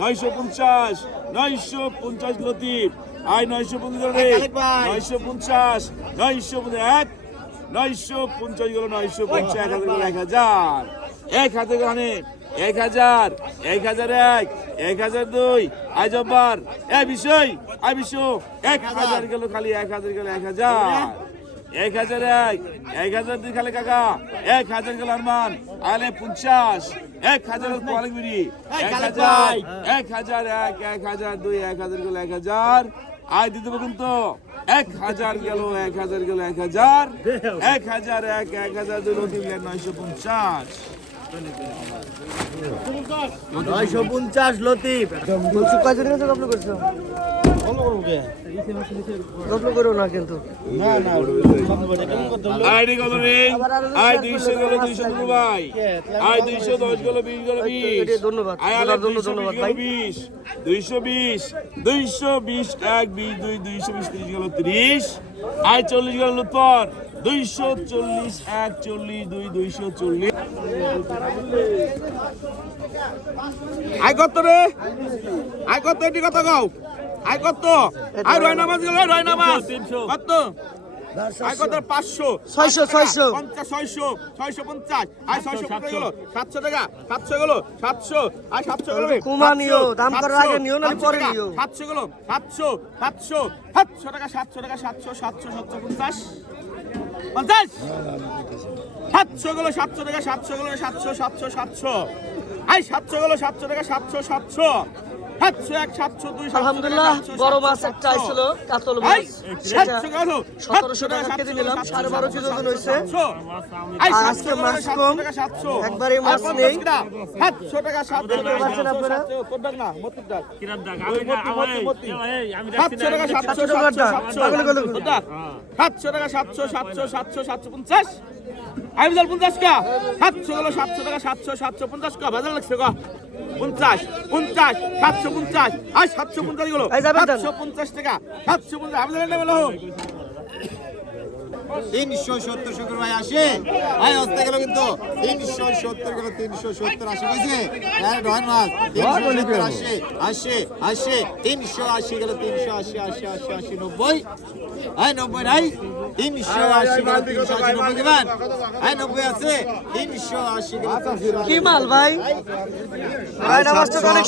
নয়শো পঞ্চাশ নয়শো পঞ্চাশ লতিফ আয় নয়শো পঞ্চাশ রে। নয়শো পঞ্চাশ নয়শো পঞ্চাশ এক নয়শো পঞ্চাশ গেল নয়শো পঞ্চাশ এক হাজার এক হাজার। এক হাজার গানে এক হাজার এক হাজার এক এক হাজার দুই। আয় জব্বার। এ বিষয় আয় বিশ্ব এক হাজার। গেল খালি এক হাজার গেল এক হাজার। এক হাজার এক এক হাজার দুই খালে কাকা এক হাজার গেল আরমান আলে পঞ্চাশ এক হাজার বিড়ি এক হাজার এক হাজার এক এক হাজার দুই এক হাজার গেল এক হাজার আয় দিতে পারবেন তো এক হাজার গেল এক হাজার গেল এক হাজার এক হাজার এক এক হাজার দুই মিলে নয়শো পঞ্চাশ নয়শো পঞ্চাশ লতিফ বলছি কয়জনের কাছে গল্প করছ গল্প করো না। কিন্তু আয় রে গেল রে আয় দুইশো গেল দুইশো দুটো ভাই। আয় দুইশো দশ গেল বিশ গেল বিশ। ধন্যবাদ। আয় বলার আলাদা জন্য দুইশো ধন্যবাদ বিশ ভাই গেল বিশ। দুইশো বিশ দুইশো বিশ এক বিশ দুই দুইশো বিশ ত্রিশ গেল ত্রিশ। আয় চল্লিশ গেল পর দুইশো চল্লিশ এক চল্লিশ দুই দুইশো চল্লিশ। আয় কত রে? আয় কত এটি কত গাও আয় কত? আয় রয় নামাজ গেল রয় নামাজ। কত? আয় কত? পাঁচশো। ছয়শো, ছয়শো। পঞ্চাশ ছয়শো। ছয়শো পঞ্চাশ। আয় ছয়শো গেল। সাতশো টাকা। সাতশো গেল। সাতশো। আয় সাতশো গেল। কুমা নিও, দাম সাতশো, করার আগে নিও, সাতশো পরে নিও। সাতশো গেল। সাতশো সাতশো। সাতশো টাকা সাতশো টাকা সাতশো সাতশো সাতশো পঞ্চাশ। পঞ্চাশ। সাতশো গেল সাতশো টাকা সাতশো গেল সাতশো সাতশো সাতশো। আই সাতশো গেল সাতশো টাকা সাতশো সাতশো। আলহামদুলিল্লাহ বড় মাছ একটা আইছিল কাতল মাছ সতেরোশো টাকা কেজি নিলাম সাড়ে বারো কেজি ওজন হয়েছে আজকে মাছ কম। একবারে মাছ নেই। সাতশো টাকা সাতশো টাকা পারছেন আপনারা? সাতশো, টাকা সাতশো সাতশো সাতশো সাতশো সাতশো সাতশো সাতশো সাতশো পঞ্চাশ আমি বল পঞ্চাশ কা? সাতশো গেল সাতশো টাকা সাতশো সাতশো পঞ্চাশ কা? বাজার লাগছে কা পঞ্চাশ পঞ্চাশ সাতশো পঞ্চাশ। আর সাতশো পঞ্চাশ গেল। সাতশো পঞ্চাশ টাকা সাতশো পঞ্চাশ। আমি জানেন না বলো তিনশো সত্তর শুক্র ভাই আসে। ভাই আসতে গেল কিন্তু। তিনশো সত্তর গেল তিনশো সত্তর আসে। বুঝছে? সত্তর আসে আসে আসে। তিনশো আশি গেল তিনশো আশি আশি আশি আশি নব্বই। হ্যাঁ নব্বই নাই তিনশো আশি গেল তিনশো আশি হ্যাঁ গেল মাল ভাই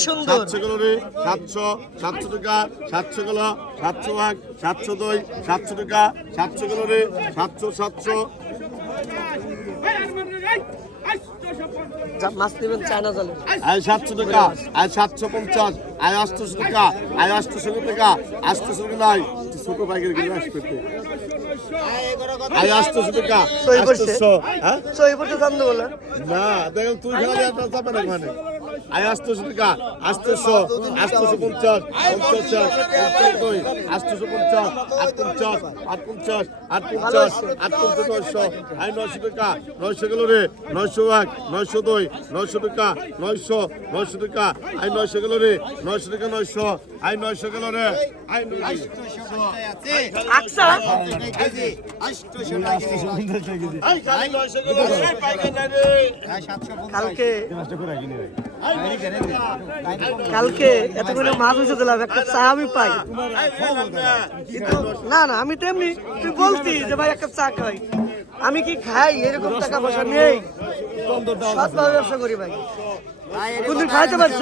সুন্দর সাতশো সাতশো সাতশো টাকা সাতশো কিলো সাতশো এক সাতশো দুই সাতশো টাকা সাতশো কিলো রে সাতশো সাতশো মাছ নেবেন চায়না জলে আয় সাতশো টাকা আয় সাতশো পঞ্চাশ আয় আটশোশো টাকা আয় আটশোশো টাকা আটশোশো নাই ছোট বাইকের কিনে আসবে আসতো টাকা সই করছে? সই তো এই পর্যন্ত দাম দেবো না দেখো দেখেন তুই খেলা যাবে না মানে। আয় আটশোশো টাকা আটশোশো আটশোশো পঞ্চাশ পঞ্চাশ পঞ্চাশ দুই আটশোশো পঞ্চাশ আট পঞ্চাশ আট পঞ্চাশ আট পঞ্চাশ আট পঞ্চাশ নয়শো আয় নয়শো টাকা নয়শো গেল রে নয়শো এক নয়শো দুই নয়শো টাকা নয়শো নয়শো টাকা আয় নয়শো গেল রে নয়শো টাকা নয়শো আয় নয়শো গেল রে আয় নয়শো আকসা কেজি আটশোশো টাকা আয় খালি নয়শো গেল রে পাইকার নাই রে। সাতশো কালকে কালকে এত করে মাছ হয়েছে দিলাম একটা চা আমি পাই। না না, আমি তো এমনি, তুই বলতি যে ভাই একটা চা খাই। আমি কি খাই? এরকম টাকা পয়সা নেই। সৎভাবে ব্যবসা করি ভাই। কোনদিন খাইতে পারছ?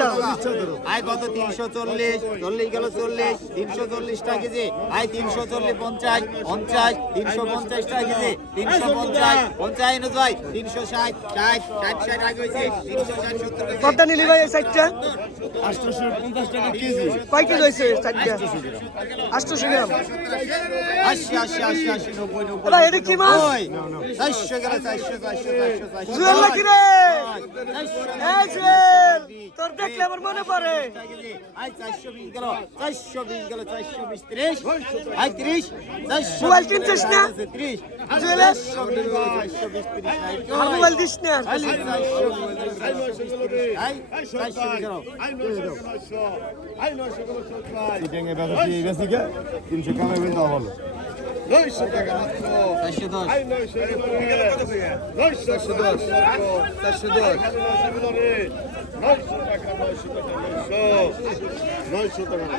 আয় কত? তিনশো চল্লিশ চল্লিশ গেল চল্লিশ তিনশো চল্লিশ টাকা কেজি। আয় তিনশো চল্লিশ পঞ্চাশ পঞ্চাশ তিনশো পঞ্চাশ টাকা কেজি। তিনশো পঞ্চাশ পঞ্চাশ এনে যাই তিনশো ষাট ষাট ষাট ষাট আগে হয়েছে। তিনশো ষাট সত্তর কতটা নিলি ভাই এই সাইডটা কয় কেজি হয়েছে সাইডটা আটশোশো গ্রাম। আশি আশি আশি আশি নব্বই নব্বই। ভাই, এটা কি মাছ? নব্বই। চারশো গেল চারশো চারশো চারশো চারশো তোর দেখলে আমার মনে পড়ে। চারশো বিশ গেল চারশো বিশ গেল চারশো বিশ ত্রিশ। আয় ত্রিশ মোবাইল কিনছিস না? ত্রিশ। জুয়েলের? চারশো বিশ গেল চারশো বিশ ত্রিশ। আয় আর মোবাইল দিস না গেল গেল। কামে হলো নয়শো টাকা মাত্র চারশো দশ চারশো দশ চারশো দশ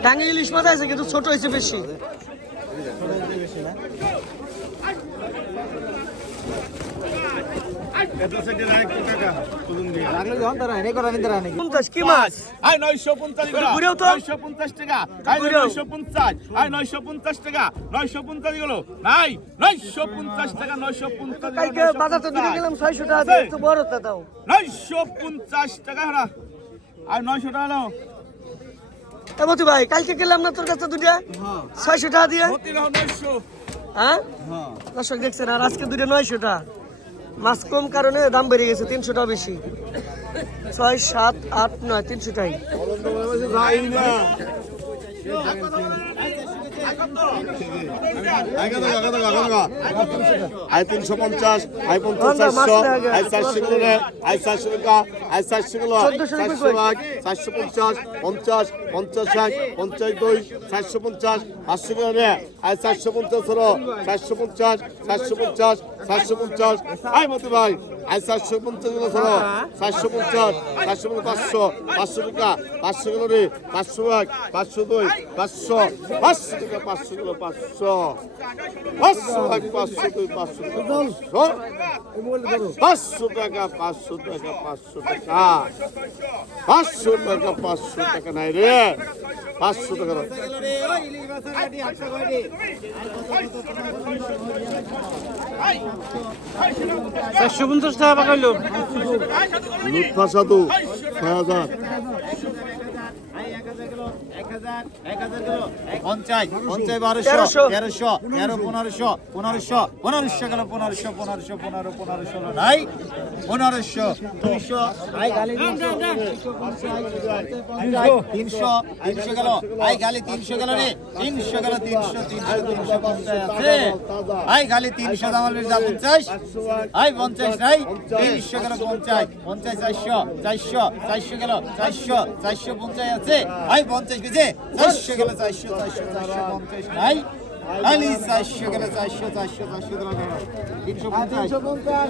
ডাঙ্গি ইলিশ মাছ আছে কিন্তু ছোট হয়েছে বেশি। আর নয়শো টাকা। ভাই কালকে গেলাম না তোর কাছে দুটা ছয়শো টাকা দিয়ে? হতে হ্যাঁ? দর্শক দেখছেন আর আজকে দুটো নয়শো টাকা। মাছ কম কারণে দাম বেড়ে গেছে তিনশো টাকা বেশি। ছয় সাত আট নয় তিনশো না আই তিনশো পঞ্চাশ আই পঞ্চাশ না, চারশো। আই চারশো কিলো আই চারশো টাকা আই চারশো কিলো চারশো? এক চারশো পঞ্চাশ পঞ্চাশ পঞ্চাশ এক পঞ্চাশ দুই চারশো পঞ্চাশ পাঁচশো কিলো রে আই চারশো পঞ্চাশ হলো চারশো পঞ্চাশ চারশো পঞ্চাশ চারশো পঞ্চাশ আই মতি ভাই আই চারশো পঞ্চাশ কিলো হলো চারশো পঞ্চাশ চারশো পাঁচশো পাঁচশো টাকা পাঁচশো কিলো রে পাঁচশো এক পাঁচশো দুই পাঁচশো পাঁচশো টাকা পাঁচশো কিলো পাঁচশো। পাঁচশো এক পাঁচশো দুই পাঁচশো টাকা। পাঁচশো? টাকা পাঁচশো টাকা পাঁচশো টাকা। পাঁচশো টাকা পাঁচশো টাকা নাই রে। পাঁচশো টাকা। চারশো পঞ্চাশ টাকা পাকাইলো। লুৎফা সাধু ছয় হাজার। পঞ্চাশ পঞ্চাশ বারোশো তেরোশো। তেরো পনেরোশো পনেরোশো পনেরোশো গেল পনেরোশো পনেরোশো পনেরো পনেরোশো নাই পনেরোশো দুইশো তিনশো তিনশো তিনশো গেল আই গালি তিনশো গেল রে তিনশো গেল তিনশো তিনশো তিনশো পঞ্চাশ আছে। আই গালি তিনশো পঞ্চাশ। আই পঞ্চাশ নাই তিনশো গেল পঞ্চাশ পঞ্চাশ চারশো চারশো চারশো গেল চারশো চারশো পঞ্চাশ আছে। আই পঞ্চাশ চারশো গেল চারশো চারশো চারশো পঞ্চাশ নাই আলি পঞ্চাশ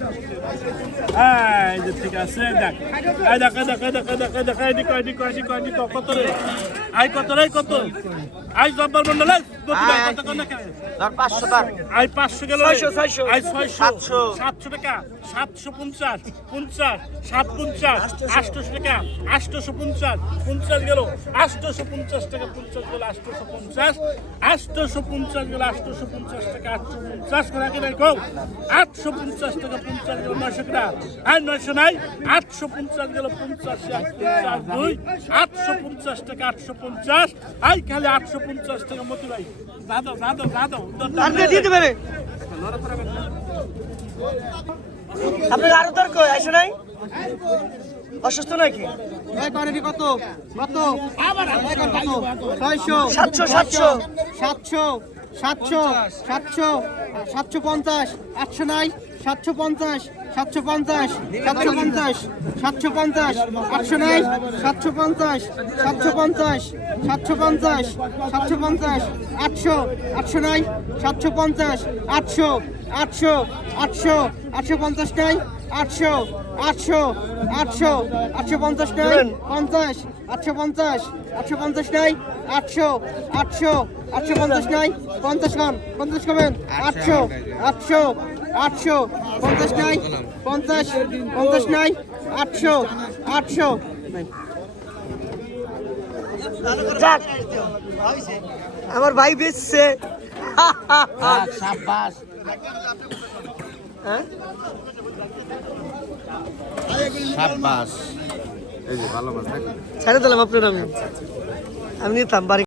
দাও এই যে ঠিক আছে দেখ। এই দেখ এই দেখ এই দেখ এই দেখ এই দেখ এই দিক এই দিক এই দিক এই দিক কত রে? আই কত রে কত? আই জব্বার মন্ডল কত কত কত ধর পাঁচশো টাকা। আই পাঁচশো গেল ছয়শো, ছয়শো। আই ছয়শো। সাতশো। সাতশো টাকা সাতশো পঞ্চাশ পঞ্চাশ সাত পঞ্চাশ আটশোশো টাকা আটশোশো পঞ্চাশ পঞ্চাশ গেল। আটশোশো পঞ্চাশ টাকা পঞ্চাশ গেল আটশোশো পঞ্চাশ আটশোশো পঞ্চাশ গেল আটশোশো পঞ্চাশ টাকা আটশো পঞ্চাশ করে রাখি রাখো আটশো পঞ্চাশ টাকা পঞ্চাশ গেল নয়শো টাকা আর নয়শো নাই আটশো পঞ্চাশ গেল পঞ্চাশ পঞ্চাশ দুই আটশো পঞ্চাশ টাকা আটশো পঞ্চাশ। আই খালি আটশো পঞ্চাশ টাকা মতি ভাই। দাদা দাদা দাদা আপনার আরও দরকার আসে নাই? অসুস্থ নাকি? কত কত? ছয়শো সাতশো সাতশো। সাতশো। সাতশো সাতশো সাতশো পঞ্চাশ আটশো নাই সাতশো পঞ্চাশ সাতশো পঞ্চাশ সাতশো পঞ্চাশ সাতশো পঞ্চাশ আটশো নাই সাতশো পঞ্চাশ সাতশো পঞ্চাশ সাতশো পঞ্চাশ সাতশো পঞ্চাশ আটশো আটশো নাই সাতশো পঞ্চাশ আটশো আটশো আটশো আটশো পঞ্চাশ নাই আটশো আটশো আটশো আটশো পঞ্চাশ নাই পঞ্চাশ আটশো পঞ্চাশ আটশো পঞ্চাশ নাই আটশো আটশো আটশো পঞ্চাশ নাই পঞ্চাশ কম পঞ্চাশ কমেন আটশো আটশো আটশো পঞ্চাশ নাই পঞ্চাশ পঞ্চাশ নাই আটশো আটশো। আমার ভাই বেচছে। সাব্বাস। ছেড়ে দিলাম আপনার আমি আমি নিতাম বাড়ি